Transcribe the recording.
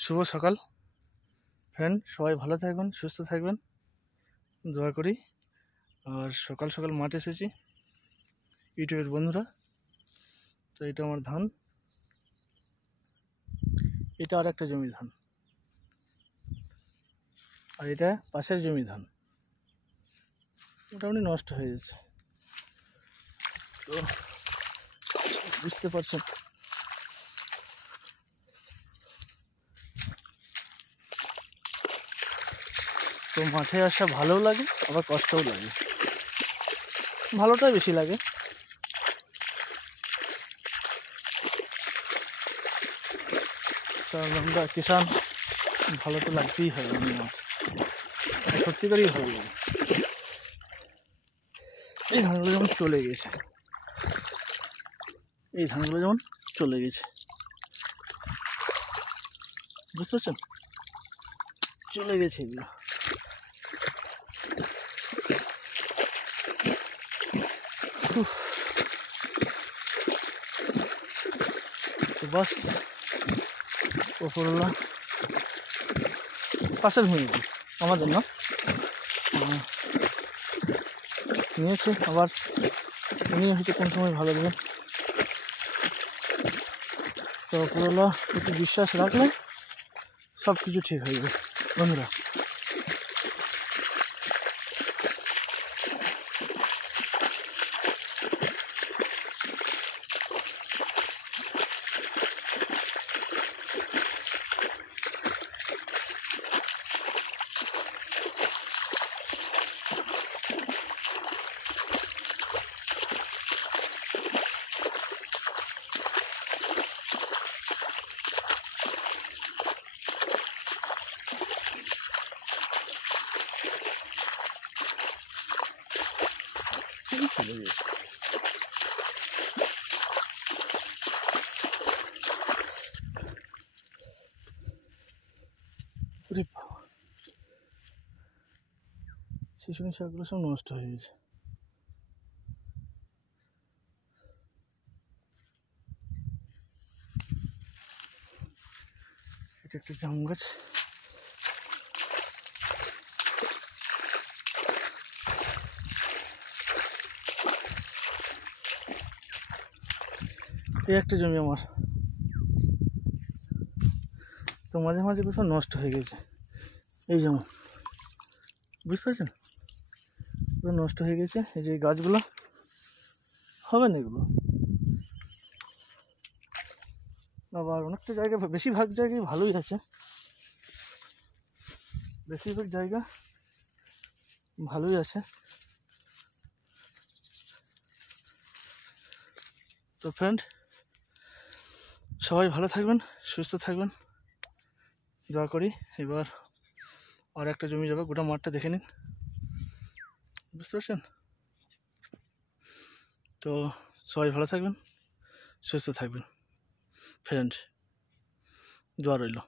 শুভ সকাল ফ্রেন্ড, সবাই ভালো থাকবেন, সুস্থ থাকবেন, দোয়া করি। আর সকাল সকাল মাঠে এসেছি ইউটিউবের বন্ধুরা। তো এটা আমার ধান, এটা আর একটা জমি ধান, আর এটা পাশের জমি ধান। মোটামুটি নষ্ট হয়ে যাচ্ছে, তো বুঝতে পারছেন। তো মাঠে আসা ভালোও লাগে, আবার কষ্টও লাগে। ভালোটাই বেশি লাগে। কারণ আমরা কিষান, ভালো তো লাগতেই হবে। আমার সত্যিকারই ভালো লাগে। এই ধানগুলো যেমন চলে গেছে, বুঝতে পারছেন, চলে গেছে এগুলো। তো বাস ওপরওয়ালা পাশের ভূমিতে আমাদের না নিয়েছে, আবার উনি হয়তো কোন সময় ভালো দেবেন। তো ওপরওয়ালা একটু বিশ্বাস রাখলে সব কিছু ঠিক হয়ে যাবে বন্ধুরা। চলে গেছে। শিশুনি শাকগুলো সব নষ্ট হয়ে গেছে। এটা একটা জাম গাছ। এই একটা জমি আমার, তো মাঝে মাঝে সব নষ্ট হয়ে গেছে। এই যেমন বুঝতে পারছেন, পুরো নষ্ট হয়ে গেছে। এই যে গাছগুলো হবে না এগুলো। আবার অনেকটা জায়গা, বেশিরভাগ জায়গায় ভালোই আছে, বেশিরভাগ জায়গা ভালোই আছে। তো ফ্রেন্ড, সবাই ভালো থাকবেন, সুস্থ থাকবেন, দোয়া করি। এবার আর একটা জমি যাবে, গোটা মাঠটা দেখে নিন, বুঝতে পারছেন। তো সবাই ভালো থাকবেন, সুস্থ থাকবেন ফ্রেন্ড, দোয়া রইল।